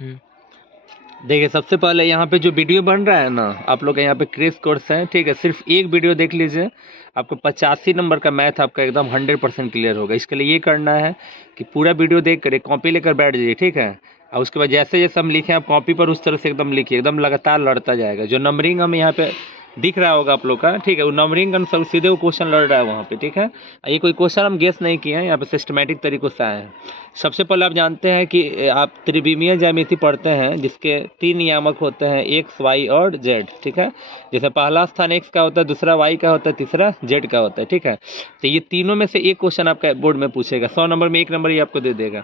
हम्म। देखिए सबसे पहले यहाँ पे जो वीडियो बन रहा है ना, आप लोग का यहाँ पे क्रेश कोर्स है, ठीक है। सिर्फ एक वीडियो देख लीजिए, आपको 85 नंबर का मैथ आपका एकदम 100% क्लियर होगा। इसके लिए ये करना है कि पूरा वीडियो देख कर एक कॉपी लेकर बैठ जाइए, ठीक है। और उसके बाद जैसे जैसे हम लिखे आप कॉपी पर उस तरह से एकदम लिखिए, एकदम लगातार लड़ता जाएगा। जो नंबरिंग हम यहाँ पे दिख रहा होगा आप लोग का, ठीक है, वो नंबरिंग अनुसार सीधे वो क्वेश्चन लड़ रहा है वहाँ पे, ठीक है। ये कोई क्वेश्चन हम गेस नहीं किए हैं, यहाँ पे सिस्टमेटिक तरीकों से आए हैं। सबसे पहले आप जानते हैं कि आप त्रिविमीय ज्यामिति पढ़ते हैं, जिसके 3 नियामक होते हैं, एक्स वाई और जेड, ठीक है। जैसे पहला स्थान एक्स का होता है, दूसरा वाई का होता है, तीसरा जेड का होता है, ठीक है। तो ये तीनों में से एक क्वेश्चन आपका बोर्ड में पूछेगा, 100 नंबर में 1 नंबर ये आपको दे देगा।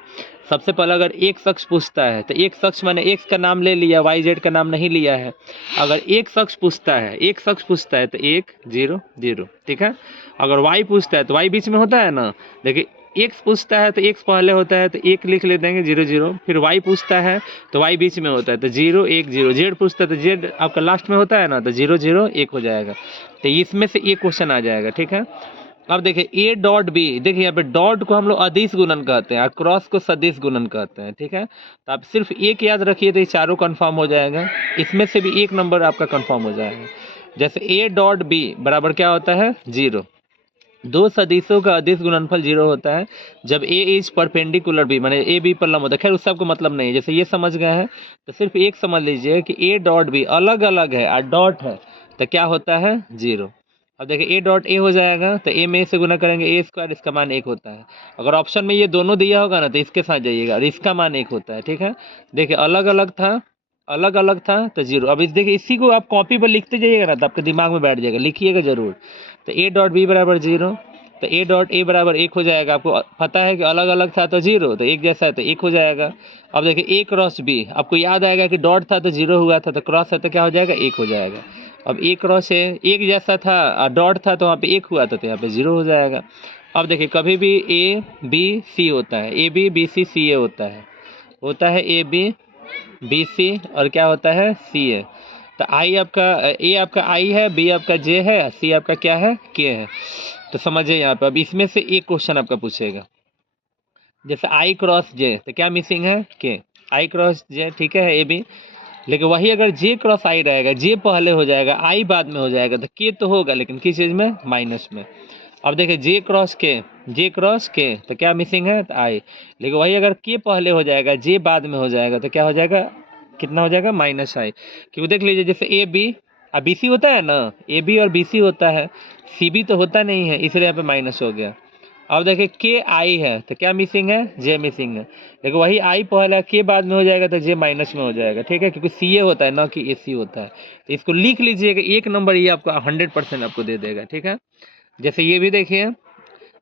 सबसे पहले अगर एक शख्स पूछता है तो एक शख्स मैंने एक्स का नाम ले लिया, वाई जेड का नाम नहीं लिया है। अगर एक शख्स पूछता है तो 1 0 0, ठीक है। अगर वाई पूछता है तो वाई बीच में होता है ना, देखिए एक्स पूछता है तो एक्स पहले होता है तो 1 लिख ले देंगे 0 0। फिर वाई पूछता है तो वाई बीच में होता है तो 0 1 0। जेड पूछता है तो जेड आपका लास्ट में होता है ना, तो 0 0 1 हो जाएगा। तो इसमें से एक क्वेश्चन आ जाएगा, ठीक है। अब देखिए ए डॉट बी, देखिए यहाँ पे डॉट को हम लोग अदिश गुणन कहते हैं और क्रॉस को सदिश गुणन कहते हैं, ठीक है। तो आप सिर्फ एक याद रखिए तो ये चारों कंफर्म हो जाएगा। इसमें से भी एक नंबर आपका कंफर्म हो जाएगा। जैसे ए डॉट बी बराबर क्या होता है 0। दो सदिशों का अदिश गुणनफल 0 होता है जब ए इज परपेंडिकुलर बी, माने ए बी पर लंब होता है। खैर उससे आपको मतलब नहीं है, जैसे ये समझ गए हैं तो सिर्फ एक समझ लीजिए कि ए डॉट बी अलग अलग है और डॉट है तो क्या होता है 0। अब देखिए ए डॉट ए हो जाएगा तो ए में से गुना करेंगे ए स्क्वायर, इसका मान 1 होता है। अगर ऑप्शन में ये दोनों दिया होगा ना तो इसके साथ जाइएगा और इसका मान 1 होता है, ठीक है। देखिए अलग अलग था तो 0। अब देखिए इसी को आप कॉपी पर लिखते जाइएगा ना तो आपके दिमाग में बैठ जाएगा, लिखिएगा जरूर। तो ए डॉट बी बराबर 0, तो ए डॉट ए बराबर 1 हो जाएगा। आपको पता है कि अलग अलग था तो 0, तो एक जैसा है तो 1 हो जाएगा। अब देखिए ए क्रॉस बी, आपको याद आएगा कि डॉट था तो 0 हुआ था, तो क्रॉस है तो क्या हो जाएगा 1 हो जाएगा। अब ए क्रॉस है, एक जैसा था डॉट था तो वहाँ पे 1 हुआ था तो यहाँ पे 0 हो जाएगा। अब देखिए कभी भी ए बी सी होता है, ए बी बी सी सी ए होता है ए बी बी सी और क्या होता है सी ए। तो आई आपका ए आपका आई है, बी आपका जे है, सी आपका क्या है के है। तो समझिए यहाँ पे अब इसमें से एक क्वेश्चन आपका पूछेगा, जैसे आई क्रॉस जे तो क्या मिसिंग है के, आई क्रॉस जे, ठीक है ए बी। लेकिन वही अगर जे क्रॉस आई रहेगा, जे पहले हो जाएगा आई बाद में हो जाएगा तो के तो होगा लेकिन किस चीज़ में, माइनस में। अब देखिए जे क्रॉस के तो क्या मिसिंग है तो आई। लेकिन वही अगर के पहले हो जाएगा जे बाद में हो जाएगा तो क्या हो जाएगा, कितना हो जाएगा माइनस आई। क्योंकि देख लीजिए जैसे ए बी अब बी सी होता है ना, ए बी और बी सी होता है, सी बी तो होता नहीं है, इसलिए यहाँ पे माइनस हो गया। अब देखिए के आई है तो क्या मिसिंग है, जे मिसिंग है। लेकिन वही आई पहले के बाद में हो जाएगा तो जे माइनस में हो जाएगा, ठीक है, क्योंकि सी ए होता है ना कि ए सी होता है। तो इसको लिख लीजिएगा, एक नंबर ये आपको 100% आपको दे देगा, ठीक है। जैसे ये भी देखिए,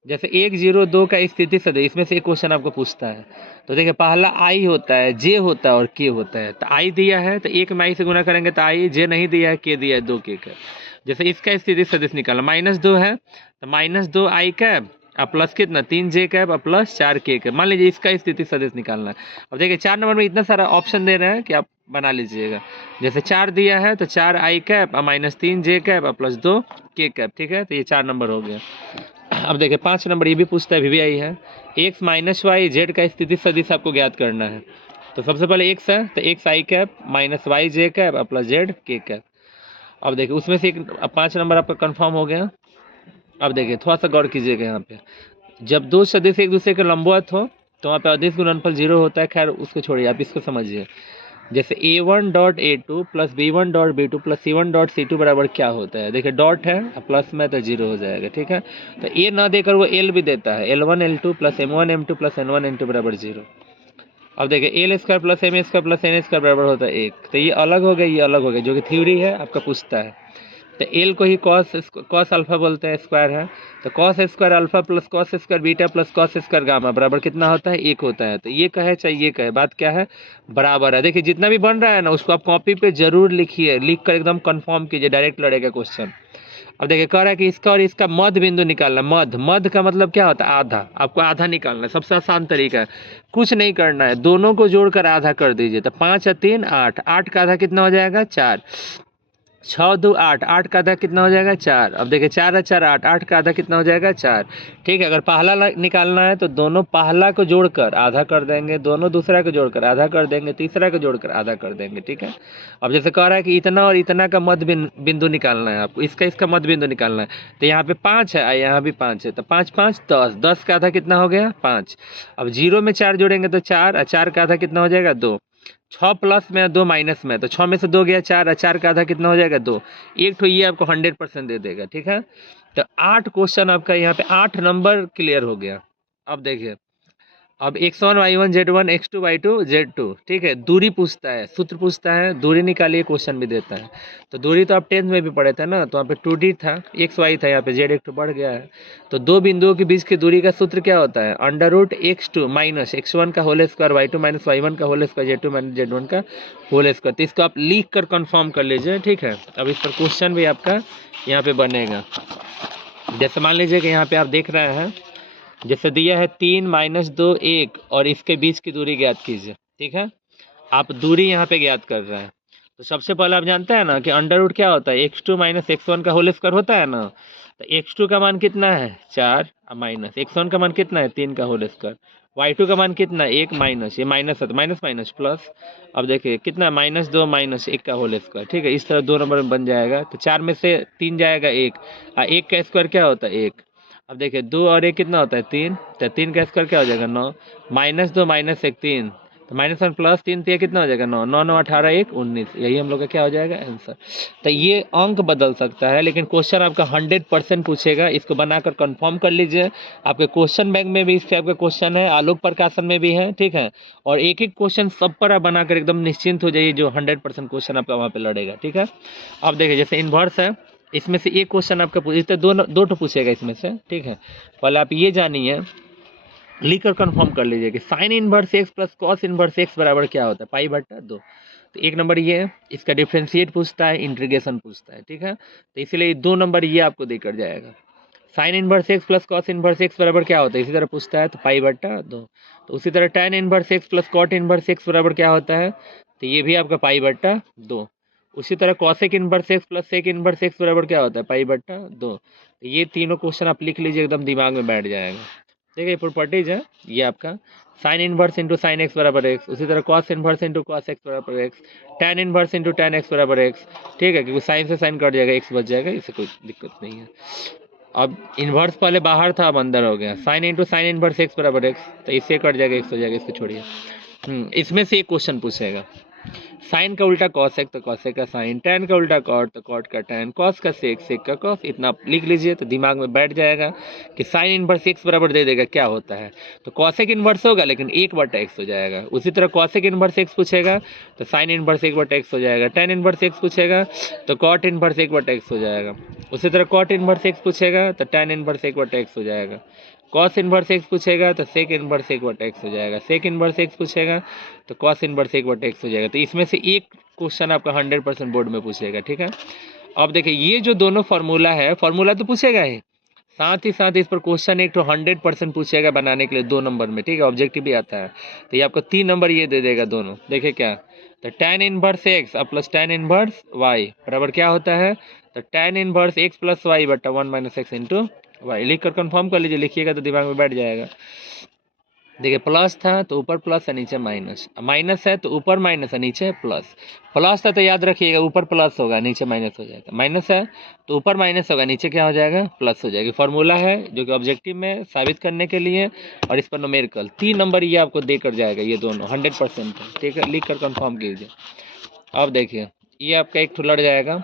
जैसे 1 0 2 का स्थिति सदैव, इसमें से एक क्वेश्चन आपको पूछता है। तो देखिए पहला आई होता है, जे होता है और के होता है। तो आई दिया है तो एक में आई से गुना करेंगे तो आई, जे नहीं दिया है के दिया है 2 के का। जैसे इसका स्थिति सदिश निकालना, -2 है तो -2 आई कैब और प्लस कितना 3 जे कैब और प्लस 4 के कैब। मान लीजिए इसका स्थिति सदिश निकालना है। अब देखिए 4 नंबर में इतना सारा ऑप्शन दे रहे हैं कि आप बना लीजिएगा। जैसे 4 दिया है तो 4 आई कैब और -3 जे कैब और प्लस 2 के कैब, ठीक है। तो ये 4 नंबर हो गया। अब देखिए 5 नंबर ये भी पूछता है, VVI है, एक्स माइनस वाई जेड का स्थिति सदिश आपको ज्ञात करना है। तो सबसे पहले एक्स है तो एक्स आई कैप माइनस वाई जे कैप और प्लस जेड के कैप। अब देखिए उसमें से एक 5 नंबर आपका कंफर्म हो गया। अब देखिए थोड़ा सा गौर कीजिएगा यहाँ पे, जब दो सदिश एक दूसरे के लंबवत हो तो वहाँ पे अदिश गुणनफल 0 होता है। खैर उसको छोड़िए, आप इसको समझिए। जैसे a1 dot a2 plus b1 dot b2 plus c1 dot c2 बराबर क्या होता है, देखिए डॉट है प्लस में तो 0 हो जाएगा, ठीक है। तो a ना देकर वो l भी देता है, l1 l2 plus m1 m2 plus n1 n2 बराबर 0। अब देखिए l square plus m square plus n square बराबर होता है 1। तो ये अलग हो गया, ये अलग हो गया, जो कि थ्योरी है आपका पूछता है। तो एल को ही कॉस अल्फा बोलते हैं, स्क्वायर है। तो cos square alpha plus cos square beta plus cos square gamma बराबर कितना होता है 1 होता है। तो ये कहे चाहे ये कहे, बात क्या है, बराबर है। देखिए जितना भी बन रहा है ना उसको आप कॉपी पे जरूर लिखिए, लिख कर एकदम कंफर्म कीजिए, डायरेक्ट लड़ेगा क्वेश्चन। अब देखिए कह रहा है कि इसका और इसका मध्य बिंदु निकालना। मध्य का मतलब क्या होता है, आधा। आपको आधा निकालना है, सबसे आसान तरीका है, कुछ नहीं करना है, दोनों को जोड़कर आधा कर दीजिए। तो 5 और 3 8, 8 का आधा कितना हो जाएगा 4। 6 2 8, 8 का आधा कितना हो जाएगा 4। अब देखिए 4 4 8, 8 का आधा कितना हो जाएगा 4। ठीक है, अगर पहला निकालना है तो दोनों पहला को जोड़कर आधा कर देंगे, दोनों दूसरा को जोड़कर आधा कर देंगे, तीसरा को जोड़कर आधा कर देंगे। ठीक है, अब जैसे कह रहा है कि इतना और इतना का मध्य बिंदु निकालना है आपको, इसका मध्य बिंदु निकालना है। तो यहाँ पे 5 है, यहाँ भी 5 है, तो 5 5 10, 10 का आधा कितना हो गया 5। अब 0 में 4 जोड़ेंगे तो 4, और 4 का आधा कितना हो जाएगा 2। 6 प्लस में 2 माइनस में, तो 6 में से 2 गया 4, और 4 का आधा कितना हो जाएगा 2। एक तो ये आपको 100% दे देगा। ठीक है, तो 8 क्वेश्चन आपका यहाँ पे 8 नंबर क्लियर हो गया। अब देखिए, अब x1 y1 z1 x2 y2 z2, ठीक है, दूरी पूछता है, सूत्र पूछता है, दूरी निकालिए, क्वेश्चन भी देता है। तो दूरी तो आप 10th में भी पढ़े थे ना, तो यहाँ पे 2d था, xy था, यहाँ पे z एक तो बढ़ गया है। तो दो बिंदुओं के बीच की दूरी का सूत्र क्या होता है, √x2 माइनस x1 का whole square y2 minus y1 का whole square z2 minus z1 का होल स्क्वायर। तो इसको आप लिख कर कन्फर्म कर लीजिए। ठीक है, अब इस पर क्वेश्चन भी आपका यहाँ पे बनेगा। जैसे मान लीजिए कि यहाँ पे आप देख रहे हैं, जैसे दिया है 3 - 2 1 और इसके बीच की दूरी ज्ञात कीजिए। ठीक है, आप दूरी यहाँ पे ज्ञात कर रहे हैं। तो सबसे पहले आप जानते हैं ना कि अंडर रूट क्या होता है, x2 माइनस x1 का होल स्क्वायर होता है ना। तो x2 का मान कितना है 4, माइनस x1 का मान कितना है 3 का होल स्क्वायर, y2 का मान कितना है 1, माइनस ये माइनस है तो माइनस माइनस प्लस। अब देखिए कितना -2 माइनस 1 का होल स्क्वायर। ठीक है, इस तरह 2 नंबर में बन जाएगा। तो 4 में से 3 जाएगा 1, और 1 का स्क्वायर क्या होता है 1। अब देखिए 2 और 1 कितना होता है 3, तो 3 का स्क्वायर क्या हो जाएगा 9, -2 माइनस 1 3, तो -1 प्लस 3, तो ये कितना हो जाएगा 9, 9 9 18 1 19। यही हम लोग का क्या हो जाएगा आंसर। तो ये अंक बदल सकता है, लेकिन क्वेश्चन आपका 100% पूछेगा। इसको बनाकर कंफर्म कर लीजिए। आपके क्वेश्चन बैंक में भी इस टाइप का क्वेश्चन है, आलोक प्रकाशन में भी है। ठीक है, और एक एक क्वेश्चन सब पर आप बनाकर एकदम निश्चिंत हो जाइए, जो 100% क्वेश्चन आपका वहाँ पे लड़ेगा। ठीक है, अब देखिए जैसे इन्वर्स है, इसमें से एक क्वेश्चन आपका पूछते दो तो पूछेगा इसमें से। ठीक है, पहले आप ये जानिए, लिखकर कंफर्म कर लीजिए कि sine inverse x plus cos inverse x बराबर क्या होता है, पाई बट्टा 2। तो एक नंबर ये है, इसका डिफ्रेंशिएट पूछता है, इंटीग्रेशन पूछता है। ठीक है, तो इसीलिए 2 नंबर ये आपको देकर जाएगा। Sine inverse x plus cos inverse x बराबर क्या होता है, इसी तरह पूछता है, तो पाई बट्टा 2। तो उसी तरह tan inverse x plus cot inverse x बराबर क्या होता है, तो ये भी आपका पाई बट्टा 2। उसी तरह cosec inverse x plus sec inverse x बराबर क्या होता है, पाई बट्टा 2। तो ये तीनों क्वेश्चन आप लिख लीजिए, एकदम दिमाग में बैठ जाएगा। देखिए प्रॉपर्टीज है ये आपका, sine inverse into sine x बराबर एक्स, उसी तरह cos inverse into cos x बराबर x, tan inverse into tan x बराबर एक्स। ठीक है, क्योंकि साइन से साइन कट जाएगा, एक्स बच जाएगा, इससे कोई दिक्कत नहीं है। अब इन्वर्स पहले बाहर था, अब अंदर हो गया, sine into sine inverse x बराबर एक्स, तो इससे कट जाएगा, एक्स हो जाएगा, इसको छोड़िए। इसमें से एक क्वेश्चन पूछेगा, साइन का उल्टा कॉसेक तो कॉसेक का साइन, टैन का उल्टा कॉट तो कॉट का टैन, कॉस का सेक सेक का कॉस। इतना आप लिख लीजिए तो दिमाग में बैठ जाएगा कि साइन इनवर्स एक्स बराबर दे देगा क्या होता है, तो कॉसेक इनवर्स होगा लेकिन 1/x हो जाएगा। उसी तरह कॉसेक इनवर्स एक्स पूछेगा तो साइन इनवर्स 1/x हो जाएगा, टैन इनवर्स एक्स पूछेगा तो कॉट इनवर्स 1/x हो जाएगा। उसी तरह कॉट इनवर्स एक्स पूछेगा तो टैन इनवर्स 1/x हो जाएगा। कॉस इनवर्स एक्स पूछेगा तो सेक इनवर्स 1/x हो जाएगा, सेक इनवर्स एक्स पूछेगा तो कॉस इनवर्स 1/x हो जाएगा। तो इसमें से एक क्वेश्चन आपका 100% बोर्ड में पूछेगा। ठीक है, अब देखिए ये जो दोनों फार्मूला है, फार्मूला तो पूछेगा ही, साथ ही साथ इस पर क्वेश्चन एक तो 100% पूछेगा बनाने के लिए 2 नंबर में। ठीक है, ऑब्जेक्टिव भी आता है, तो ये आपको 3 नंबर ये दे देगा दोनों। देखिए क्या, तो tan इनवर्स एक्स अब प्लस tan इनवर्स वाई बराबर क्या होता है, तो tan inverse x plus y बटा 1 - x इंटू वाई। लिख कर कन्फर्म कर लीजिए, लिखिएगा तो दिमाग में बैठ जाएगा। देखिए प्लस था तो ऊपर प्लस है नीचे माइनस, माइनस है तो ऊपर माइनस है नीचे प्लस, प्लस था तो याद रखिएगा ऊपर प्लस होगा नीचे माइनस हो जाएगा, माइनस है तो ऊपर माइनस होगा नीचे क्या हो जाएगा प्लस हो जाएगा। फॉर्मूला है जो कि ऑब्जेक्टिव में साबित करने के लिए, और इस पर न्यूमेरिकल 3 नंबर ये आपको देकर जाएगा, ये दोनों 100% है। ठीक है, लिख कर कन्फर्म कीजिए। अब देखिए ये आपका एक लड़ जाएगा,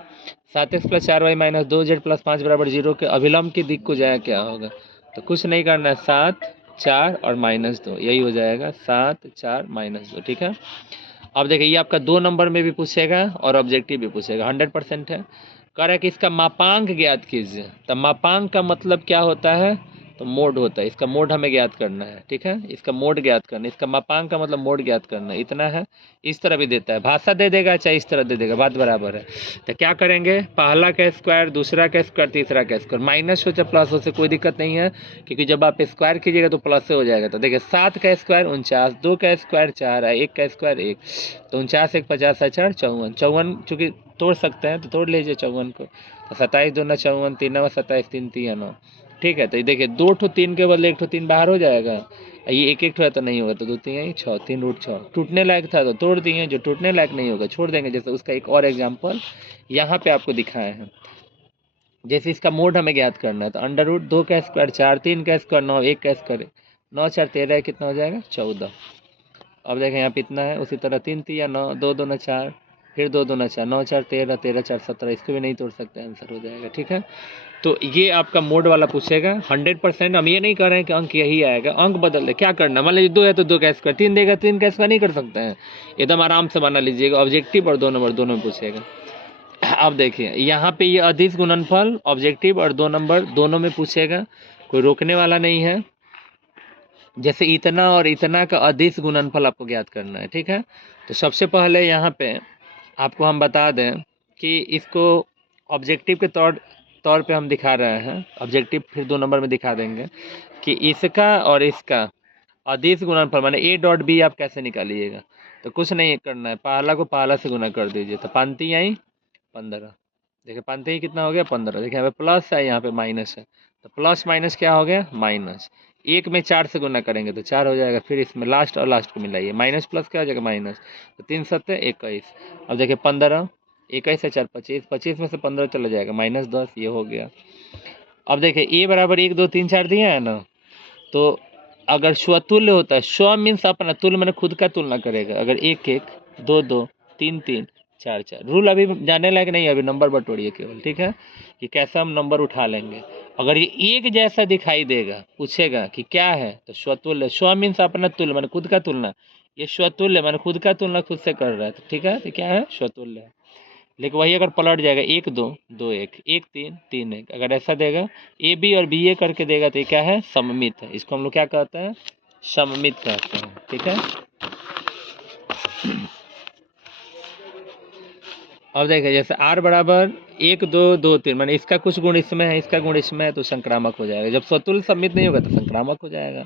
7x + 4y - 2z + 5 बराबर 0 के अभिलंब की दिक् को जाए क्या होगा, तो कुछ नहीं करना है, 7 4 और -2, यही हो जाएगा 7 4 -2। ठीक है, अब देखिए ये आपका 2 नंबर में भी पूछेगा और ऑब्जेक्टिव भी पूछेगा, 100% है। कह रहा है कि इसका मापांक ज्ञात कीजिए, तो मापांक का मतलब क्या होता है, तो मोड होता है, इसका मोड हमें ज्ञात करना है, ठीक है, इसका मोड ज्ञात करना है, इसका मापांक का मतलब मोड ज्ञात करना है, इतना है। इस तरह भी देता है, भाषा दे देगा चाहे इस तरह दे देगा, बात बराबर है। तो क्या करेंगे, पहला का स्क्वायर, दूसरा का स्क्वायर, तीसरा का स्क्वायर, माइनस हो चाहे प्लस हो से कोई दिक्कत नहीं है, क्योंकि जब आप स्क्वायर कीजिएगा तो प्लस से हो जाएगा। तो देखिए 7 का स्क्वायर 49, 2 का स्क्वायर 4 है, 1 का स्क्वायर 1, तो 49 1 50 है 4 54, 54 चूँकि तोड़ सकते हैं तो तोड़ लीजिए 54 को, तो 27 दूना 54, 3 नवा 27, 3 3 9, ठीक है। तो ये देखिए 2 ठो 3 के बदले 1 ठो 3 बाहर हो जाएगा, ये एक एक ठो है तो नहीं होगा, तो 2 3 6, 3 रूट 6 टूटने लायक था तो तोड़ दिए, जो टूटने लायक नहीं होगा छोड़ देंगे। जैसे उसका एक और एग्जाम्पल यहाँ पे आपको दिखाए हैं, जैसे इसका मोड हमें ज्ञात करना है, तो अंडर रूट 2 का स्क्वायर 4, 3 का स्क्वायर 9, 1 का स्क्वायर 9 4 13, कितना हो जाएगा 14। अब देखें यहाँ पे इतना है, उसी तरह 3 3 9, 2 2 4, फिर 2 2 4, 9 4 13, 13 4 17, इसको भी नहीं तोड़ सकते, आंसर हो जाएगा, ठीक है। तो ये आपका मोड वाला पूछेगा 100%। हम ये नहीं कर रहे हैं कि अंक यही आएगा, अंक बदल दे, क्या करना, मान लीजिए 2 है तो 2 का स्क्वायर, 3 देगा 3 का स्क्वायर नहीं कर सकते हैं, एकदम आराम से बना लीजिएगा। ऑब्जेक्टिव और 2 नंबर दोनों में पूछेगा। अब देखिए यहाँ पे ये अदिश गुणनफल ऑब्जेक्टिव और 2 नंबर दोनों में पूछेगा, कोई रोकने वाला नहीं है। जैसे इतना और इतना का अदिश गुणनफल आपको ज्ञात करना है, ठीक है। तो सबसे पहले यहाँ पे आपको हम बता दें कि इसको ऑब्जेक्टिव के तौर पे हम दिखा रहे हैं, ऑब्जेक्टिव फिर 2 नंबर में दिखा देंगे कि इसका और इसका अदिश गुणनफल माने a डॉट b आप कैसे निकालिएगा। तो कुछ नहीं करना है, पहला को पहला से गुना कर दीजिए, तो 5 आई 15, देखिए 5 कितना हो गया 15, देखिए यहाँ पे प्लस है यहाँ पे माइनस है, तो प्लस माइनस क्या हो गया माइनस, 1 में 4 से गुना करेंगे तो 4 हो जाएगा, फिर इसमें लास्ट और लास्ट को मिलाइए, माइनस प्लस क्या हो जाएगा माइनस, तो 3 7 21। अब देखिए 15, 21 है 4 25, 25 में से 15 चला जाएगा -10, ये हो गया। अब देखिए a बराबर 1 2 3 4 दिए है ना, तो अगर स्वतुल्य होता है, स्व मीन्स अपना, तुल्य मैंने खुद का तुलना करेगा, अगर 1 1 2 2 3 3 4 4, रूल अभी जानने लायक नहीं है, अभी नंबर बटोरिए केवल, ठीक है, कि कैसे हम नंबर उठा लेंगे। अगर ये एक जैसा दिखाई देगा, पूछेगा कि क्या है, तो स्वतुल्य, स्व मीन्स अपना, तुल्य मैंने खुद का तुलना, ये स्वतुल्य मैंने खुद का तुलना खुद से कर रहा है, ठीक है, तो क्या है स्वतुल्य है। लेकिन वही अगर पलट जाएगा 1 2 2 1 1 3 3 1, अगर ऐसा देगा ए बी और बी ए करके देगा तो ये क्या है सममित है, इसको हम लोग क्या कहते हैं सममित कहते हैं, ठीक है। अब देखिए जैसे r बराबर 1 2 2 3 माने इसका कुछ गुण इसमें है, इसका गुण इसमें है, तो संक्रामक हो जाएगा, जब स्वतुल्य सममित नहीं होगा तो संक्रामक हो जाएगा।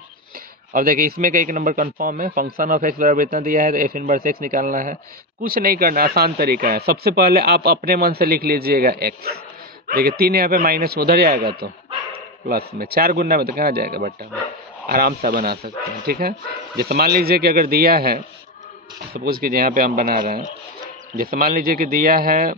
अब देखिए इसमें का 1 नंबर कन्फर्म है, फंक्शन ऑफ x बराबर इतना दिया है तो f इनवर्स x निकालना है, कुछ नहीं करना, आसान तरीका है। सबसे पहले आप अपने मन से लिख लीजिएगा x, देखिए 3 यहाँ पे माइनस उधर जाएगा तो प्लस में, 4 गुना में तो कहाँ जाएगा बट्टा में, आराम से बना सकते हैं, ठीक है। जैसे मान लीजिए कि अगर दिया है, सपोज कीजिए यहाँ पे हम बना रहे हैं, जैसे मान लीजिए कि दिया है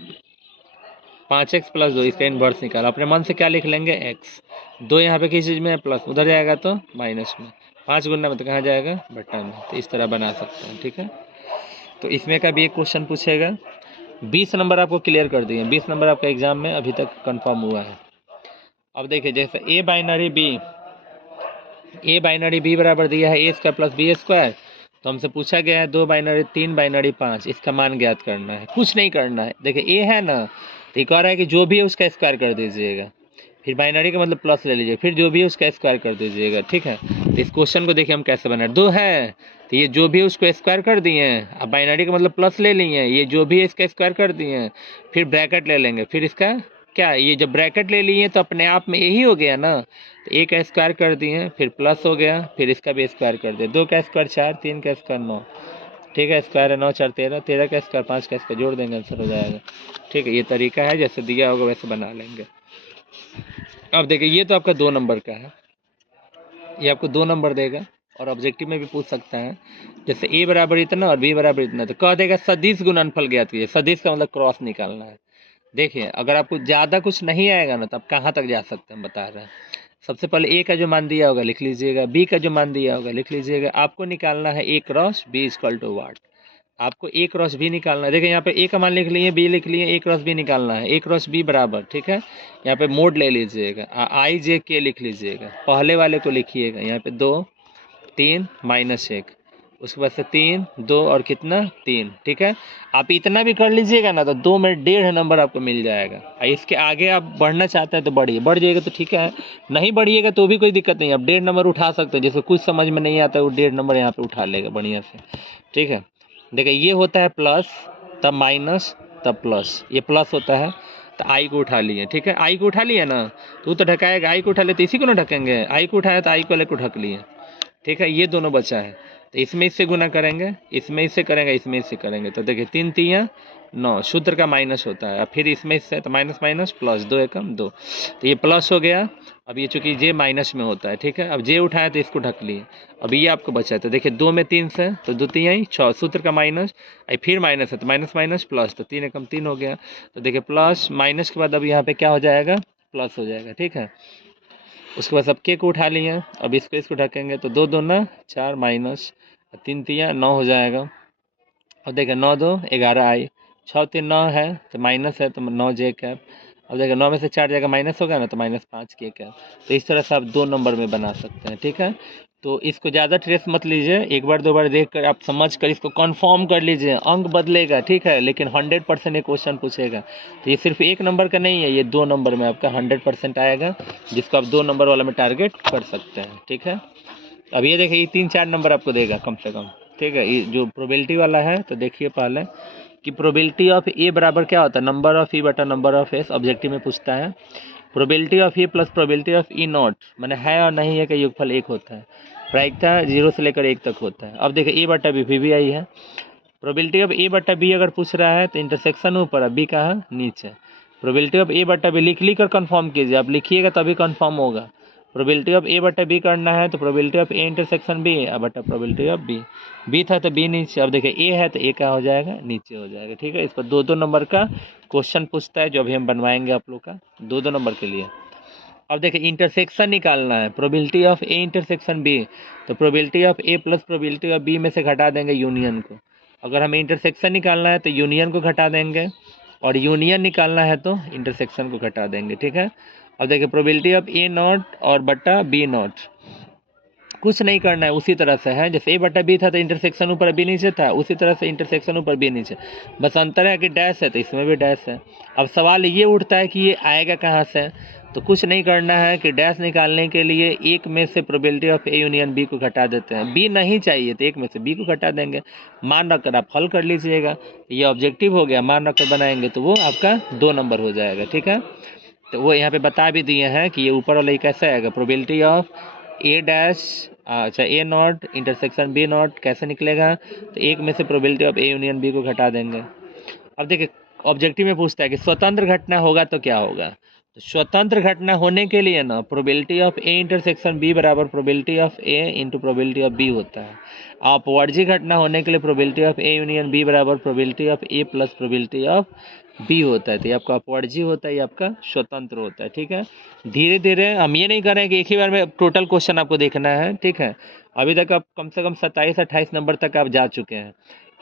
5x + 2, इसका इन्वर्स निकाला, अपने मन से क्या लिख लेंगे x, 2 यहाँ पे किस चीज़ में है प्लस, उधर जाएगा तो माइनस में, 5 गुना में तो कहाँ जाएगा बट्टा में, तो इस तरह बना सकते हैं, ठीक है। तो इसमें का भी एक क्वेश्चन पूछेगा, 20 नंबर आपको क्लियर कर दिए, 20 नंबर आपका एग्जाम में अभी तक कंफर्म हुआ है। अब देखिए जैसे a बाइनरी b बराबर दिया है a² + b², तो हमसे पूछा गया है 2 बाइनरी 3 बाइनरी 5, इसका मान ज्ञात करना है, कुछ नहीं करना है। देखिए a है ना, तो ये कह रहा है कि जो भी है उसका स्क्वायर कर दीजिएगा, फिर बाइनरी का मतलब प्लस ले लीजिए, फिर जो भी है उसका स्क्वायर कर दीजिएगा, ठीक है। तो इस क्वेश्चन को देखिए हम कैसे बनाए, 2 है तो ये जो भी है उसको स्क्वायर कर दिए हैं, अब बाइनरी का मतलब प्लस ले लिए हैं, ये जो भी है इसका स्क्वायर कर दिए हैं, फिर ब्रैकेट ले लेंगे, फिर इसका क्या, ये जब ब्रैकेट ले लिए तो अपने आप में यही हो गया ना, तो एक का स्क्वायर कर दिए, फिर प्लस हो गया, फिर इसका भी स्क्वायर कर दिया, 2 का स्क्वायर 4, 3 का स्क्वायर 9, ठीक है, स्क्वायर है 9 4 13, 13 का स्क्वायर 5 का स्क्वायर जोड़ देंगे, आंसर हो जाएगा, ठीक है। ये तरीका है, जैसे दिया होगा वैसे बना लेंगे। अब देखिए ये तो आपका 2 नंबर का है, ये आपको 2 नंबर देगा, और ऑब्जेक्टिव में भी पूछ सकता है, जैसे a बराबर इतना और b बराबर इतना, तो कह देगा सदिश गुणनफल ज्ञात कीजिए, सदिश का मतलब क्रॉस निकालना है। देखिए अगर आपको ज़्यादा कुछ नहीं आएगा ना तो आप कहाँ तक जा सकते हैं बता रहे हैं। सबसे पहले a का जो मान दिया होगा लिख लीजिएगा, b का जो मान दिया होगा लिख लीजिएगा, आपको निकालना है a क्रॉस b = वाट, आपको a क्रॉस b निकालना है। देखिए यहाँ पे a का मान लिख लिए, b लिख लिए, a क्रॉस b निकालना है, a क्रॉस b बराबर, ठीक है, यहाँ पे मोड ले लीजिएगा, i j k लिख लीजिएगा, पहले वाले को लिखिएगा, यहाँ पे 2 3 -1, उसके बाद से 3 2 और कितना 3, ठीक है। आप इतना भी कर लीजिएगा ना तो 2 में 1.5 नंबर आपको मिल जाएगा। इसके आगे आप बढ़ना चाहते हैं तो बढ़िए, बढ़ जाइएगा तो ठीक है, नहीं बढ़िएगा तो भी कोई दिक्कत नहीं, आप 1.5 नंबर उठा सकते हैं। जैसे कुछ समझ में नहीं आता है वो 1.5 नंबर यहाँ पे उठा लेगा बढ़िया से, ठीक है। देखिए ये होता है प्लस, तब माइनस, तब प्लस, ये प्लस होता है तो आई को उठा लिए, ठीक है। आई को उठा लिए ना तो वो तो ढकाएगा, आई को उठा ले तो इसी को ना ढकेंगे, आई को उठाया तो आई वाले को ढक लिए, ठीक है। ये दोनों बचा है तो इसमें इससे गुना करेंगे, इसमें इससे करेंगे, इसमें इससे करेंगे, तो देखिए 3 3 9 सूत्र का माइनस होता है। अब फिर इसमें इससे तो माइनस माइनस प्लस, 2 एकम 2, तो ये प्लस हो गया। अब ये चूंकि जे माइनस में होता है, ठीक है। अब जे उठाया तो इसको ढक लिए। अब ये आपको बचा है तो देखिए 2 में 3 से तो 2 3 6 सूत्र का माइनस, फिर माइनस है तो माइनस माइनस प्लस, तो 3 एकम 3 हो गया। तो देखिए प्लस माइनस के बाद अब यहाँ पे क्या हो जाएगा, प्लस हो जाएगा, ठीक है। उसके बाद सब के को उठा लिए, अब इसको ढकेंगे तो 2 2 ना 4 माइनस 3 3 9 हो जाएगा। अब देखिए 9 2 11 आई, 6 3 9 है तो माइनस है तो 9 जे कैप। अब देखिए 9 में से 4 जाएगा माइनस होगा ना तो -5 के कैप। तो इस तरह से आप 2 नंबर में बना सकते हैं, ठीक है। तो इसको ज़्यादा ट्रेस मत लीजिए, एक बार दो बार देख कर आप समझ कर इसको कंफर्म कर लीजिए। अंक बदलेगा, ठीक है, लेकिन 100% ये क्वेश्चन पूछेगा। तो ये सिर्फ 1 नंबर का नहीं है, ये 2 नंबर में आपका 100% आएगा, जिसको आप 2 नंबर वाला में टारगेट कर सकते हैं, ठीक है। अब ये देखिए ये 3 4 नंबर आपको देगा कम से कम, ठीक है। ये जो प्रोबेबिलिटी वाला है तो देखिए पहले कि प्रोबेबिलिटी ऑफ ए बराबर क्या होता है, नंबर ऑफ ई बटा नंबर ऑफ एस, ऑब्जेक्टिव में पूछता है। Probability of A plus probability of E not, मैंने है और नहीं है का योगफल 1 होता है। प्रायिकता 0 से लेकर 1 तक होता है। अब देखिए ए बटा बी भी आई है। प्रोबेबिलिटी ऑफ ए बटा बी अगर पूछ रहा है तो इंटरसेक्शन ऊपर है, बी कहाँ नीचे। प्रोबेबिलिटी ऑफ ए बटा बी लिख कर कंफर्म कीजिए, आप लिखिएगा तभी कंफर्म होगा। प्रोबेबिलिटी ऑफ ए बटा बी करना है तो probability of A intersection B बटा प्रोबेबिलिटी ऑफ बी, बी था तो बी नीचे। अब देखिए ए है तो ए क्या हो जाएगा, नीचे हो जाएगा, ठीक है। इस पर 2 2 नंबर का क्वेश्चन पूछता है जो अभी हम बनवाएंगे आप लोग का 2 2 नंबर के लिए। अब देखिए इंटरसेक्शन निकालना है, probability of A intersection B, तो probability of A plus probability of B में से घटा देंगे यूनियन को। अगर हमें इंटरसेक्शन निकालना है तो यूनियन को घटा देंगे, और यूनियन निकालना है तो इंटरसेक्शन को घटा देंगे, ठीक है। अब देखिए प्रोबेबिलिटी ऑफ ए नॉट और बटा बी नॉट, कुछ नहीं करना है, उसी तरह से है जैसे ए बटा बी था तो इंटरसेक्शन ऊपर बी नीचे था, उसी तरह से इंटरसेक्शन ऊपर बी नीचे, बस अंतर है कि डैश है तो इसमें भी डैश है। अब सवाल ये उठता है कि ये आएगा कहाँ से, तो कुछ नहीं करना है कि डैश निकालने के लिए एक में से probability of A union B को घटा देते हैं। बी नहीं चाहिए तो एक में से बी को घटा देंगे, मान रखकर आप हल कर लीजिएगा। ये ऑब्जेक्टिव हो गया, मान रखकर बनाएंगे तो वो आपका 2 नंबर हो जाएगा, ठीक है। तो वो यहाँ पे बता भी दिए हैं कि ये ऊपर वाला कैसे आएगा, प्रोबेबिलिटी ऑफ ए डैश, अच्छा A not intersection B not कैसे निकलेगा, तो एक में से probability of A union B को घटा देंगे। अब देखिए ऑब्जेक्टिव में पूछता है कि स्वतंत्र घटना होगा तो क्या होगा, तो स्वतंत्र घटना होने के लिए ना probability of A intersection B बराबर probability of A into probability of B होता है। अपवर्जी घटना होने के लिए probability of A union B बराबर probability of A plus probability of B होता है। तो ये आपका अपवर्जी होता है, ये आपका स्वतंत्र होता है, ठीक है। धीरे धीरे हम ये नहीं कर रहे हैं कि एक ही बार में टोटल क्वेश्चन आपको देखना है, ठीक है। अभी तक आप कम से कम 27-28 नंबर तक आप जा चुके हैं,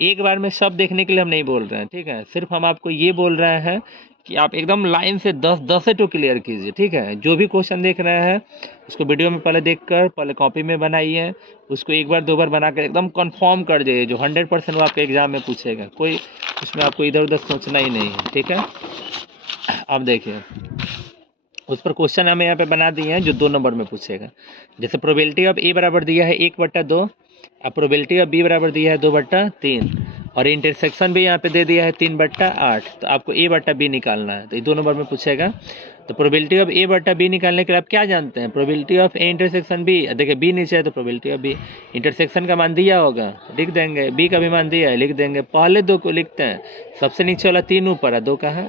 एक बार में सब देखने के लिए हम नहीं बोल रहे हैं, ठीक है। सिर्फ हम आपको ये बोल रहे हैं कि आप एकदम लाइन से 10 से तो क्लियर कीजिए, ठीक है। जो भी क्वेश्चन देख रहे हैं उसको वीडियो में पहले देखकर पहले कॉपी में बनाइए, उसको एक बार 2 बार बनाकर एकदम कंफर्म कर दीजिए, जो 100% वो आपके एग्जाम में पूछेगा, कोई उसमें आपको इधर उधर सोचना ही नहीं है, ठीक है। अब देखिए उस पर क्वेश्चन हमें यहाँ पे बना दिए हैं जो 2 नंबर में पूछेगा। जैसे प्रोबेबिलिटी ऑफ ए बराबर दिया है 1/2, अब प्रोबेबिलिटी ऑफ बी बराबर दिया है 2/3, और इंटरसेक्शन भी यहाँ पे दे दिया है 3/8, तो आपको ए बटा बी निकालना है, तो ये 2 नंबर में पूछेगा। तो प्रोबेबिलिटी ऑफ ए बटा बी निकालने के लिए आप क्या जानते हैं, probability of A intersection B, देखिए बी नीचे है तो प्रोबेबिलिटी ऑफ बी, इंटरसेक्शन का मान दिया होगा लिख देंगे, बी का भी मान दिया है लिख देंगे, पहले 2 को लिखते हैं, सबसे नीचे वाला 3 ऊपर है, 2 कहाँ,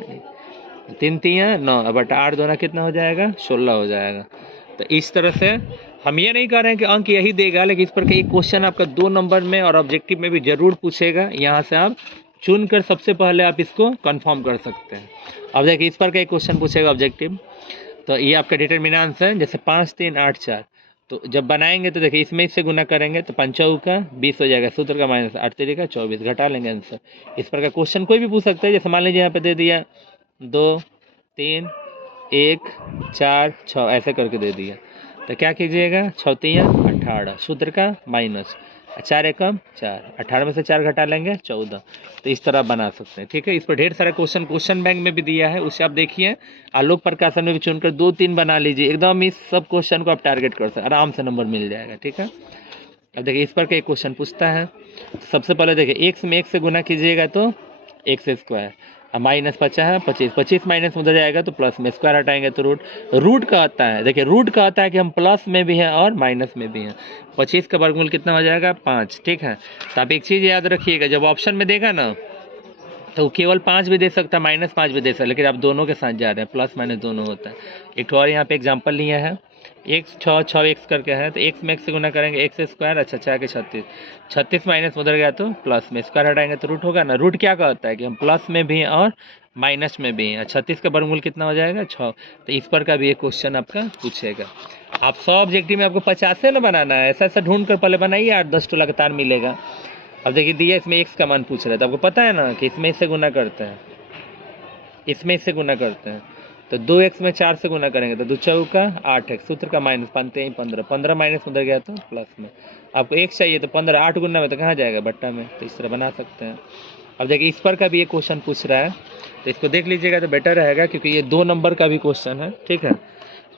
3 3 9 बटा 8 दोना कितना हो जाएगा 16 हो जाएगा। तो इस तरह से हम ये नहीं कह रहे हैं कि अंक यही देगा, लेकिन इस पर एक क्वेश्चन आपका 2 नंबर में और ऑब्जेक्टिव में भी जरूर पूछेगा, यहाँ से आप चुनकर सबसे पहले आप इसको कंफर्म कर सकते हैं। अब देखिए इस पर का एक क्वेश्चन पूछेगा ऑब्जेक्टिव, तो ये आपका डिटर्मिनेंट्स है, जैसे 5 3 8 4, तो जब बनाएंगे तो देखिए इसमें इससे गुना करेंगे तो 5 का 20 हो जाएगा, सूत्र का माइनस 8 3 का 24, घटा लेंगे आंसर। इस पर का क्वेश्चन कोई भी पूछ सकता है, जैसे मान लीजिए यहाँ पे दे दिया 2 3 1 4 6 ऐसे करके दे दिया, तो क्या कीजिएगा 6 3 18, सूत्र का माइनस 4 एकम 4, 18 में से 4 घटा लेंगे 14। तो इस तरह बना सकते हैं, ठीक है। इस पर ढेर सारा क्वेश्चन बैंक में भी दिया है, उसे आप देखिए। आलोक प्रकाशन में भी चुनकर 2-3 बना लीजिए, एकदम इस सब क्वेश्चन को आप टारगेट कर सकते, आराम से नंबर मिल जाएगा, ठीक है। अब देखिए इस पर एक क्वेश्चन पूछता है। सबसे पहले देखिए x में 1 से गुना कीजिएगा तो एक्स स्क्वायर, अब माइनस 50 है 25, 25 माइनस में उधर जाएगा तो प्लस में, स्क्वायर हटाएंगे तो रूट। रूट का आता है, देखिए रूट का आता है कि हम प्लस में भी हैं और माइनस में भी हैं। 25 का वर्गमूल कितना हो जाएगा 5, ठीक है। तो आप एक चीज़ याद रखिएगा, जब ऑप्शन में देगा ना तो केवल 5 भी दे सकता है, -5 भी दे सकता है, लेकिन आप दोनों के साथ जा रहे हैं, प्लस माइनस दोनों होता है। एक और यहाँ पे एग्जांपल लिया है, x 6 x करके है, तो x में x से गुना करेंगे एक्स स्क्वायर, अच्छा 4 के 36, 36 माइनस उधर गया तो प्लस में, स्क्वायर हटाएंगे तो रूट होगा ना। रूट क्या कहता है कि हम प्लस में भी हैं और माइनस में भी हैं। 36 का वर्गमूल कितना हो जाएगा 6। तो इस पर का भी एक क्वेश्चन आपका पूछेगा। आप 100 ऑब्जेक्टिव में आपको 50 से ना बनाना है, ऐसा ऐसा ढूंढ कर पहले बनाइए, 8-10 तो लगातार मिलेगा। अब देखिए दिया इसमें x का मान पूछ रहा है, तो आपको पता है ना कि इसमें इससे गुना करते हैं, इसमें इससे गुना करते हैं। तो 2x में 4 से गुना करेंगे तो 2 चौका 8x, सूत्र का माइनस, 15 15 माइनस उधर गया तो प्लस में। आपको x चाहिए तो 15, 8 गुना में तो कहाँ जाएगा बट्टा में, तो इस तरह बना सकते हैं। अब देखिए इस पर का भी एक क्वेश्चन पूछ रहा है, तो इसको देख लीजिएगा तो बेटर रहेगा, क्योंकि ये 2 नंबर का भी क्वेश्चन है, ठीक है।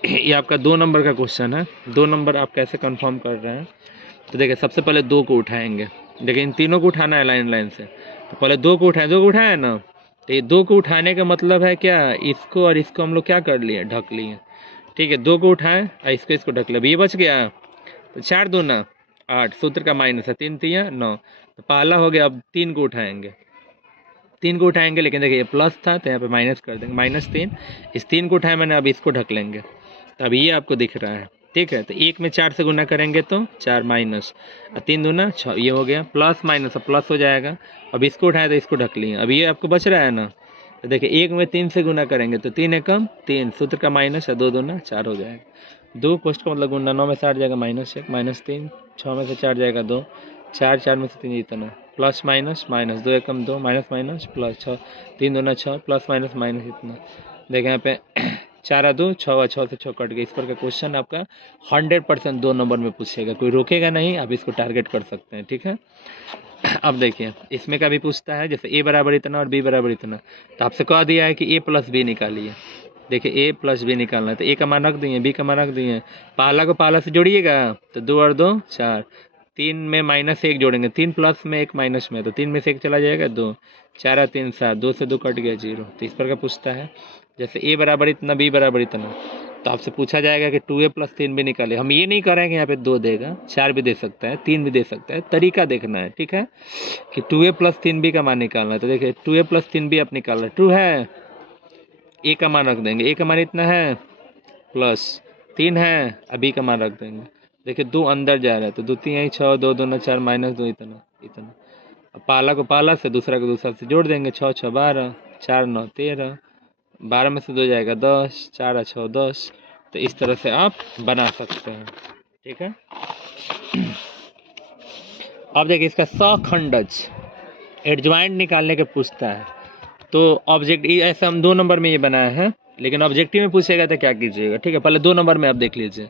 ये आपका 2 नंबर का क्वेश्चन है। 2 नंबर आप कैसे कन्फर्म कर रहे हैं, तो देखिए सबसे पहले 2 को उठाएंगे, देखिए इन तीनों को उठाना है लाइन लाइन से, तो पहले 2 को उठाएं, 2 को उठाए ना, तो ये 2 को उठाने का मतलब है क्या, इसको और इसको हम लोग क्या कर लिए, ढक लिए, ठीक है। 2 को उठाएं और इसको ढक लिया, अब ये बच गया, तो 4 दूना 8, सूत्र का माइनस है, 3 तिया 9, तो पहला हो गया। अब 3 को उठाएंगे, 3 को उठाएंगे, लेकिन देखिए ये प्लस था तो यहाँ पे माइनस कर देंगे, -3, इस 3 को उठाए मैंने, अब इसको ढक लेंगे, तो अब ये आपको दिख रहा है, ठीक है। तो 1 में 4 से गुना करेंगे तो 4 माइनस, 3 दूना 6, ये हो गया प्लस माइनस, अब प्लस हो जाएगा। अब इसको उठाए तो इसको ढक लिए, अब ये आपको बच रहा है ना, तो देखिए 1 में 3 से गुना करेंगे तो 3 एकम 3, सूत्र का माइनस है, 2 दूना 4 हो जाएगा। 2 पोस्ट का मतलब गुना, 9 में से 8 जाएगा -1, -3, 6 में से 4 जाएगा 2, 4 4 में से 3 इतना, प्लस माइनस माइनस, 2 एकम 2, माइनस माइनस प्लस 6, 3 दूना 6, प्लस माइनस माइनस इतना। देखिए यहाँ पे 4 2 6, 6 से 6 कट गया। इस पर का क्वेश्चन आपका 100% 2 नंबर में पूछेगा, कोई रोकेगा नहीं, आप इसको टारगेट कर सकते हैं, ठीक है। अब देखिए इसमें का भी पूछता है, जैसे a बराबर इतना और b बराबर इतना, तो आपसे कह दिया है कि a प्लस बी निकालिए। देखिए a प्लस बी निकालना है, तो a का मान रख दिए, b का मान रख दिए, पहला को पहला से जोड़िएगा तो 2 और 2 4, 3 में -1 जोड़ेंगे, 3 प्लस में 1 माइनस में, तो 3 में से 1 चला जाएगा 2, 4 और 3 7, 2 से 2 कट गया 0। तो इस पर का पूछता है, जैसे a बराबर इतना b बराबर इतना, तो आपसे पूछा जाएगा कि 2a + 3b निकाले। हम ये नहीं करेंगे यहाँ पे 2 देगा, 4 भी दे सकता है, 3 भी दे सकता है, तरीका देखना है, ठीक है, कि 2a + 3b का मान निकालना है। तो देखिए 2a + 3b आप निकाल रहे, 2 है, a का मान रख देंगे, a का मान इतना है, प्लस 3 है, अब b का मान रख देंगे। देखिए 2 अंदर जा रहा है, तो 2 3 6, 2 2 4, -2 इतना इतना। अब पहला को पहला से, दूसरा को दूसरा से जोड़ देंगे, 6 6 12, 4 9 13, 12 में से 2 जाएगा 10, 4 6 10। तो इस तरह से आप बना सकते हैं, ठीक है। अब देखिए इसका सखंडज एडजॉइंट निकालने के पूछता है, तो ऑब्जेक्ट ऐसे हम 2 नंबर में ये बनाया है, लेकिन ऑब्जेक्टिव में पूछेगा तो क्या कीजिएगा, ठीक है। पहले 2 नंबर में आप देख लीजिए,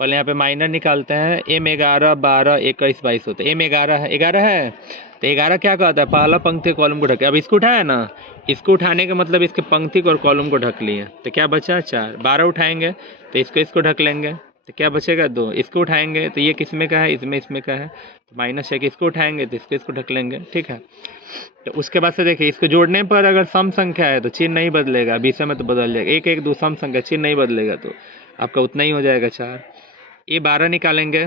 पहले यहाँ पे माइनर निकालते हैं, m 11 12 21 22 होता है, m 11 है, 11 है, तो 11 क्या कहता है, पहला पंक्ति कॉलम को ढके। अब इसको उठाया ना, इसको उठाने का मतलब इसके पंक्ति को और कॉलम को ढक लिए, तो क्या बचा 4। 12 उठाएंगे तो इसको ढक लेंगे, तो क्या बचेगा 2। इसको उठाएंगे तो ये किस में का है, इसमें का है, तो -1। इसको उठाएंगे तो इसको ढक लेंगे, ठीक है। तो उसके बाद से देखिए इसको जोड़ने पर अगर सम संख्या है तो चिन्ह नहीं बदलेगा, विषय में तो बदल जाएगा, 1 1 2 सम संख्या, चिन्ह नहीं बदलेगा तो आपका उतना ही हो जाएगा 4। ये 12 निकालेंगे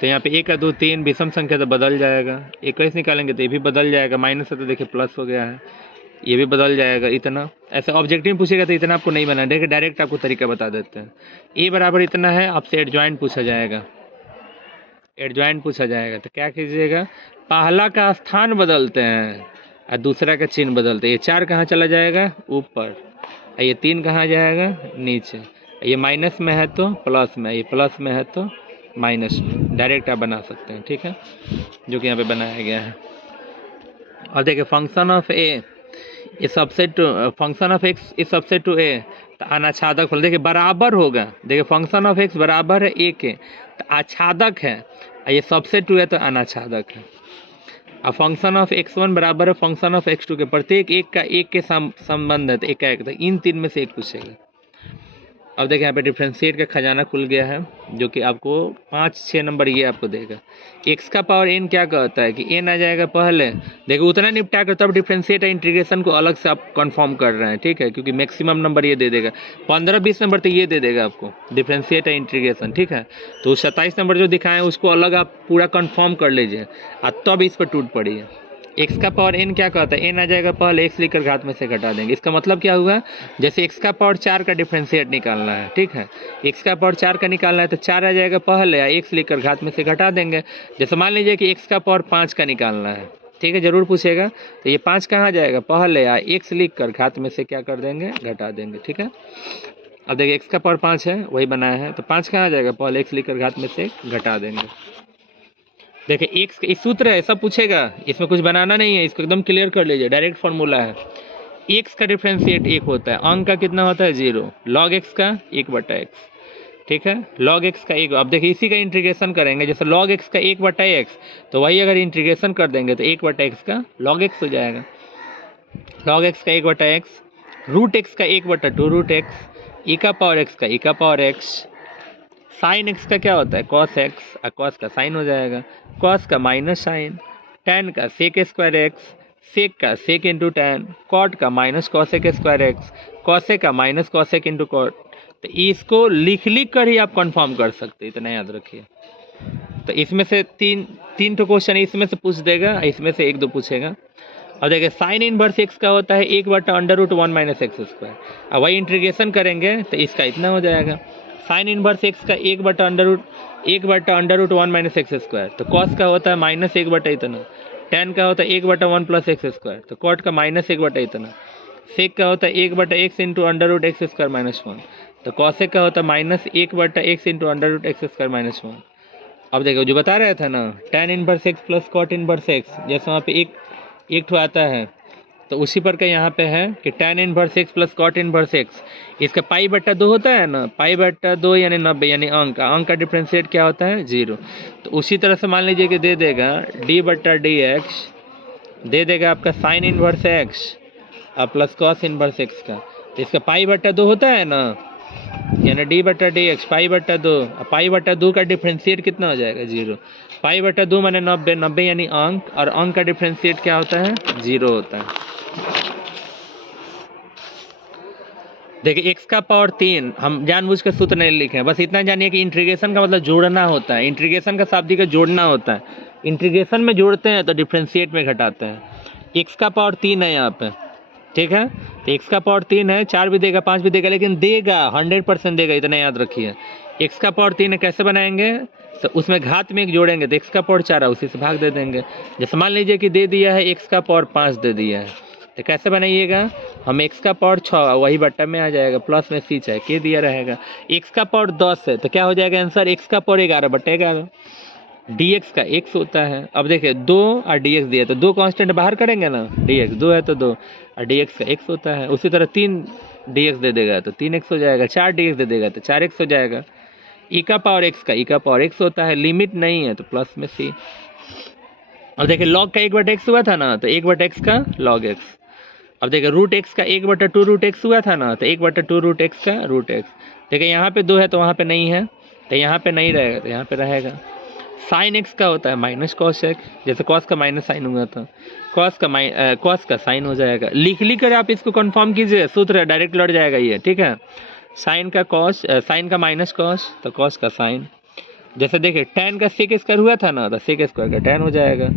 तो यहाँ पे 1 2 3 विषम संख्या तो बदल जाएगा, 21 निकालेंगे तो ये भी बदल जाएगा, माइनस है तो देखिए प्लस हो गया है, ये भी बदल जाएगा इतना। ऐसे ऑब्जेक्टिव में पूछेगा तो इतना आपको नहीं बनाना, देखिए डायरेक्ट आपको तरीका बता देते हैं। ए बराबर इतना है, आपसे एडजॉइंट पूछा जाएगा, एडजॉइंट पूछा जाएगा तो क्या कीजिएगा, पहला का स्थान बदलते हैं और दूसरा का चिन्ह बदलते हैं। ये 4 कहाँ चला जाएगा ऊपर, ये 3 कहाँ जाएगा नीचे, ये माइनस में है तो प्लस में, ये प्लस में है तो माइनस में, डायरेक्ट आप बना सकते हैं, ठीक है, जो कि यहाँ पे बनाया गया है। और देखिए फंक्शन ऑफ ए, इस सबसेट फंक्शन ऑफ एक्स इस सबसेट टू ए, तो अनाच्छादक फल देखिए बराबर होगा। देखिए फंक्शन ऑफ एक्स बराबर है ए के, तो आच्छादक है, ये सबसेट टू है तो अनाच्छादक है। अब फंक्शन ऑफ x1 बराबर है फंक्शन ऑफ x2 के, प्रत्येक एक का एक के संबंध है तो एक का एक, तो इन तीन में से एक पूछेगा। अब देखिए यहाँ पे डिफ्रेंशिएट का खजाना खुल गया है, जो कि आपको 5-6 नंबर ये आपको देगा। x का पावर n क्या कहता है कि n आ जाएगा पहले, देखो उतना निपटा कर तब डिफ्रेंशिएट इंटीग्रेशन को अलग से आप कंफर्म कर रहे हैं, ठीक है, क्योंकि मैक्सिमम नंबर ये दे देगा, 15-20 नंबर तो ये दे देगा आपको डिफ्रेंशिएट इंटीग्रेशन, ठीक है। तो 27 नंबर जो दिखाएं उसको अलग आप पूरा कंफर्म कर लीजिए और तब इस पर टूट पड़िए। x का पावर n क्या कहता है, n आ जाएगा पहले x लिखकर घात में से घटा देंगे। इसका मतलब क्या हुआ, जैसे x का पावर 4 का डिफरेंशिएट निकालना है, ठीक है, x का पावर 4 का निकालना है तो 4 आ जाएगा पहले या x लिखकर घात में से घटा देंगे। जैसे मान लीजिए कि x का पावर 5 का निकालना है, ठीक है, जरूर पूछेगा, तो ये 5 कहाँ जाएगा पहले या x लिखकर घात में से क्या कर देंगे, घटा देंगे, ठीक है। अब देखिए x का पावर 5 है वही बनाया है, तो 5 कहाँ जाएगा पहले x लिखकर घात में से घटा देंगे। देखिए x इस सूत्र है, सब पूछेगा, इसमें कुछ बनाना नहीं है, इसको एकदम क्लियर कर लीजिए, डायरेक्ट फार्मूला है। x का डिफरेंशिएट 1 होता है, अंक का कितना होता है 0, log x का 1/x, ठीक है, log x का 1। अब देखिए इसी का इंटीग्रेशन करेंगे, जैसे log x का 1/x, तो वही अगर इंटीग्रेशन कर देंगे तो 1/x का log x हो जाएगा, log x का 1/x, रूट x का 1/2 रूट x, e का पावर x का e का पावर x, साइन x का क्या होता है cos x, और cos का साइन हो जाएगा, cos का माइनस साइन, tan का sec स्क्वायर x, sec का sec इंटू टैन, cot का minus cosec square x, cosec का माइनस cosec इंटू cot। तो इसको लिख कर ही आप कंफर्म कर सकते हैं, इतना याद रखिए। तो इसमें से तीन तो क्वेश्चन इसमें से पूछ देगा, इसमें से 1-2 पूछेगा। और देखिए साइन इनवर्स x का होता है 1/√1 माइनस एक्स स्क्वायर, अब वही इंटीग्रेशन करेंगे तो इसका इतना हो जाएगा। साइन इनवर्स x का 1/√1 माइनस एक्स स्क्वायर, तो कॉस का होता है माइनस 1 इतना, टैन का होता है 1/1 प्लस एक्स स्क्वायर, तो कॉट का माइनस 1 इतना, सेक का होता है 1/x into √x square minus 1, तो कॉसेक का होता है minus 1/x into √x square minus 1। अब देखो जो बता रहा था ना tan inverse x plus cot inverse x, जैसे वहाँ पे एक ठो आता है, तो उसी पर का यहाँ पे है कि tan inverse x plus cot inverse x, इसका π/2 होता है ना, π/2 यानी 90, यानी अंक का डिफरेंशिएट क्या होता है 0। तो उसी तरह से मान लीजिए कि दे देगा d/dx, दे देगा आपका साइन इनवर्स x और प्लस कॉस इनवर्स x का, तो इसका π/2 होता है ना, यानी d/dx π/2 का डिफरेंशिएट कितना हो जाएगा 0, π/2 माने 90 यानी अंक, और अंक का डिफरेंशिएट क्या होता है 0 होता है। देखिए x का पावर 3 हम जानबूझ कर सूत्र नहीं लिखे हैं, बस इतना जानिए कि इंटीग्रेशन का मतलब जोड़ना होता है, इंटीग्रेशन का शाब्दिक का जोड़ना होता है, इंटीग्रेशन में जोड़ते हैं तो डिफरेंशिएट में घटाते हैं। x का पावर 3 है यहाँ पे, ठीक है, तो x का पावर 3 है, 4 भी देगा 5 भी देगा, लेकिन देगा 100% देगा, इतना याद रखिए। x का पावर 3 है, कैसे बनाएंगे, तो उसमें घात में एक जोड़ेंगे तो x का पावर 4 है, उसी से भाग दे देंगे। जैसे मान लीजिए कि दे दिया है x का पावर 5 दे दिया है, तो कैसे बनाइएगा, हम x का पावर 6 वही बट्टा में आ जाएगा, प्लस में c चाहे के दिया रहेगा। x का पावर 10 है तो क्या हो जाएगा आंसर, x का पावर 11/11, dx का x होता है। अब देखिए 2 और dx दिया तो 2 कांस्टेंट बाहर करेंगे ना, dx 2 है तो 2 और dx का x होता है। उसी तरह 3 dx दे देगा तो 3x हो जाएगा, 4 dx दे देगा तो 4x हो जाएगा। e का पावर x का e का पावर x होता है, लिमिट नहीं है तो प्लस में c। अब देखिए log का 1/x हुआ था ना, तो 1/x का log x। अब देखिए रूट x का 1/2 रूट x हुआ था ना, तो 1/2 रूट x का रूट x। देखिए यहाँ पे 2 है तो वहाँ पे नहीं है, तो यहाँ पे नहीं रहेगा तो यहाँ पे रहेगा। साइन x का होता है माइनस कॉस x, जैसे कॉस का माइनस साइन हुआ था, कॉस का साइन हो जाएगा। लिख कर आप इसको कंफर्म कीजिए, सूत्र डायरेक्ट लड़ जाएगा ये, ठीक है। साइन का कॉस, साइन का माइनस कॉस तो कॉस का साइन। जैसे देखिए tan का सेक स्क्वायर हुआ था ना, तो सेक स्क्वायर का tan हो जाएगा।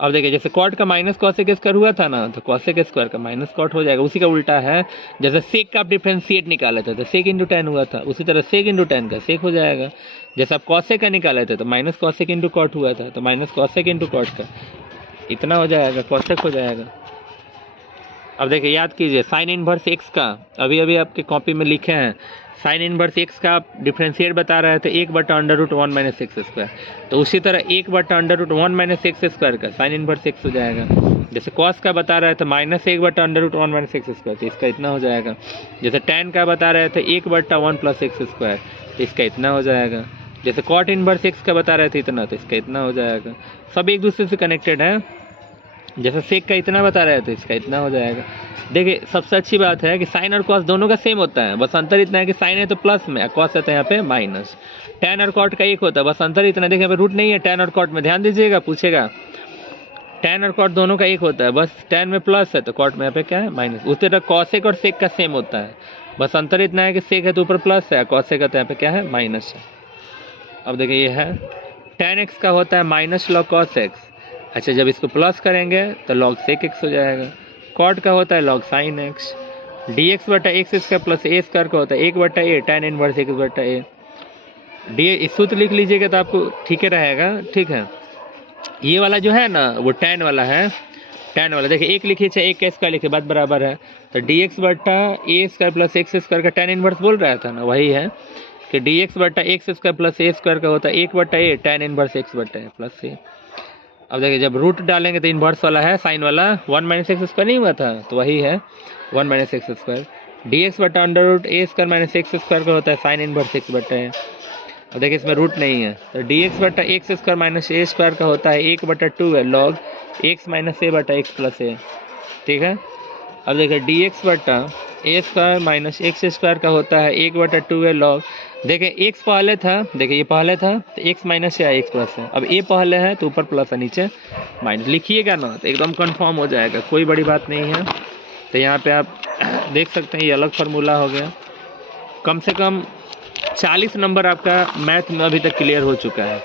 अब देखिए जैसे कॉट का माइनस कॉसेक स्क्वायर हुआ था ना, तो कॉसेक स्क्वायर का माइनस कॉट हो जाएगा। उसी का उल्टा है, जैसे सेक का आप डिफरेंशिएट निकाले थे तो सेक इंटू टैन हुआ था, उसी तरह सेक इंटू टैन का सेक हो जाएगा। जैसे आप कॉसेक का निकाले थे तो माइनस कॉसेक इंटू कॉट हुआ था, तो माइनस कॉसेक इंटू कॉट का इतना हो जाएगा, कॉसेक हो जाएगा। अब देखिए याद कीजिए साइन इनवर्स एक्स का अभी आपके कॉपी में लिखे हैं, साइन इनवर्स एक्स का आप डिफरेंशिएट बता रहे थे 1/√1 माइनस एक्स स्क्वायर, तो उसी तरह 1/√1 माइनस एक्स स्क्वायर का साइन इनवर्स एक्स हो जाएगा। जैसे कॉस का बता रहे थे -1/√1 - x स्क्वायर, तो इसका इतना हो जाएगा। जैसे टैन का बता रहे थे 1/1 + x स्क्वायर, तो इसका इतना हो जाएगा। जैसे कॉट इनवर्स x का बता रहे थे इतना, तो इसका इतना हो जाएगा। सब एक दूसरे से कनेक्टेड है। जैसे सेक का इतना बता रहे थे, इसका इतना हो जाएगा। देखिए सबसे अच्छी बात है कि साइन और कॉस दोनों का सेम होता है, बस अंतर इतना है कि साइन है तो प्लस में, कॉस है तो यहाँ पे माइनस। टैन और कॉट का एक होता है, बस अंतर इतना, देखिए यहाँ पे रूट नहीं है टैन और कॉट में, ध्यान दीजिएगा पूछेगा। टैन और कॉट दोनों का एक होता है, बस टैन में प्लस है तो कॉट में यहाँ पे क्या है माइनस। उसी तरह कॉसेक और सेक का सेम होता है, बस अंतर इतना है कि सेक है तो ऊपर प्लस है, कॉसेक का तो यहाँ पे क्या है माइनस है। अब देखिए ये है टैन एक्स का होता है माइनस लॉग कॉस एक्स। अच्छा, जब इसको प्लस करेंगे तो लॉग सेक एक्स हो जाएगा। कॉट का होता है log sine x. dx/x² plus a square का होता है 1/a tan inverse x/a। D इस सूत्र लिख लीजिएगा तो आपको ठीक है रहेगा। ठीक है, ये वाला जो है ना वो टैन वाला है, टैन वाला देखिए एक लिखिए चाहे एक का स्क्वायर लिखिए, बात बराबर है। तो dx/a² प्लस x स्क्वायर का टैन इनवर्स बोल रहा था ना, वही है कि dx/x² प्लस a स्क्वायर का होता है 1/a tan inverse x/a plus a। अब देखिए जब रूट डालेंगे तो इनवर्स वाला है साइन वाला 1 - x स्क्वायर नहीं हुआ था, तो वही है 1 - x square. dx/√a² - x square का होता है साइन इनवर्स x/a। अब देखिए इसमें रूट नहीं है, तो dx/x² - a स्क्वायर का होता है 1/2 है log x - a/x plus a। ठीक है, अब देखिए dx/a² - x स्क्वायर का होता है 1/2 है लॉग, देखिए x पहले था, देखिए ये पहले था तो x माइनस है x प्लस है, अब a पहले है तो ऊपर प्लस है नीचे माइनस, लिखिएगा ना तो एकदम कंफर्म हो जाएगा, कोई बड़ी बात नहीं है। तो यहाँ पे आप देख सकते हैं ये अलग फार्मूला हो गया। कम से कम 40 नंबर आपका मैथ में अभी तक क्लियर हो चुका है।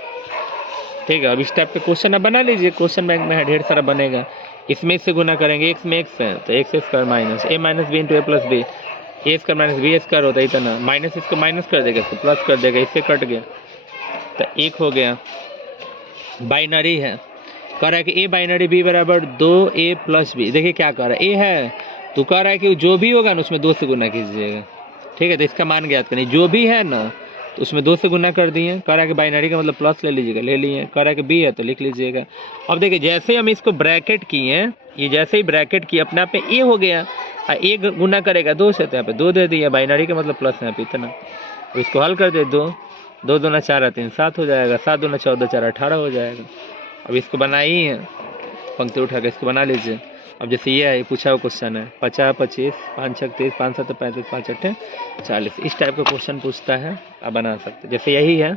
ठीक है, अब इस टाइप के क्वेश्चन आप बना लीजिए, क्वेश्चन बैंक में है ढेर सारा बनेगा। इसमें इससे गुना करेंगे, x में x है तो x² minus a minus b into a plus b, a² minus b² होता है इतना, माइनस इसको माइनस कर देगा, इसको प्लस कर देगा, इससे कट गया तो एक हो गया। बाइनरी है, कह रहा है कि a बाइनरी b बराबर 2a प्लस b। देखिए क्या कह रहा है, a है तो कह रहा है कि जो भी होगा ना उसमें 2 से गुना कीजिएगा। ठीक है, तो इसका मान ज्ञात करें, जो भी है ना तो उसमें 2 से गुना कर दिए। कह रहा है कि बाइनरी का मतलब प्लस ले लीजिएगा, ले लिए। कह रहा है कि बी है तो लिख लीजिएगा। अब देखिए जैसे हम इसको ब्रैकेट किए, ये जैसे ही ब्रैकेट किए अपने आप में ए हो गया, ए गुना करेगा 2 से तो यहाँ पे 2 दे दिया, बाइनरी का मतलब प्लस यहाँ पे इतना। अब इसको हल कर दे, 2 2 दूना 4 3 7 हो जाएगा, 7 दूना 14 4 18 हो जाएगा। अब इसको बनाई है, पंक्ति उठा के इसको बना लीजिए। अब जैसे ये है, पूछा हुआ क्वेश्चन है 50 25 5 6 30 5 7 35 5 8 40, इस टाइप का क्वेश्चन पूछता है, आप बना सकते जैसे यही है।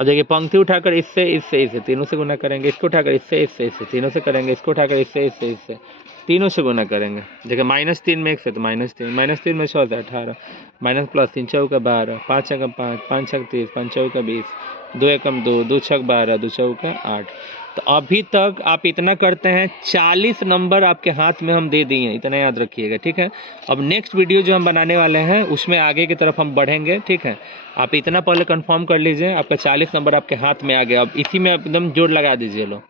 अब देखिए पंक्ति उठाकर इससे तीनों से गुना करेंगे, इसको उठाकर इससे तीनों से करेंगे, इसको उठाकर इससे तीनों से गुना करेंगे। देखिए -3 में x है तो -3 में 6 से 18, माइनस प्लस 3 चौका 12 5 एकम 5 5 छक 30 5 चौका 20 2 एकम 2 2 छक 12 2 चौका 8। तो अभी तक आप इतना करते हैं, 40 नंबर आपके हाथ में हम दे दिए हैं, इतना याद रखिएगा। ठीक है, अब नेक्स्ट वीडियो जो हम बनाने वाले हैं उसमें आगे की तरफ हम बढ़ेंगे। ठीक है, आप इतना पहले कंफर्म कर लीजिए, आपका 40 नंबर आपके हाथ में आ गया। अब इसी में एकदम जोड़ लगा दीजिए लो।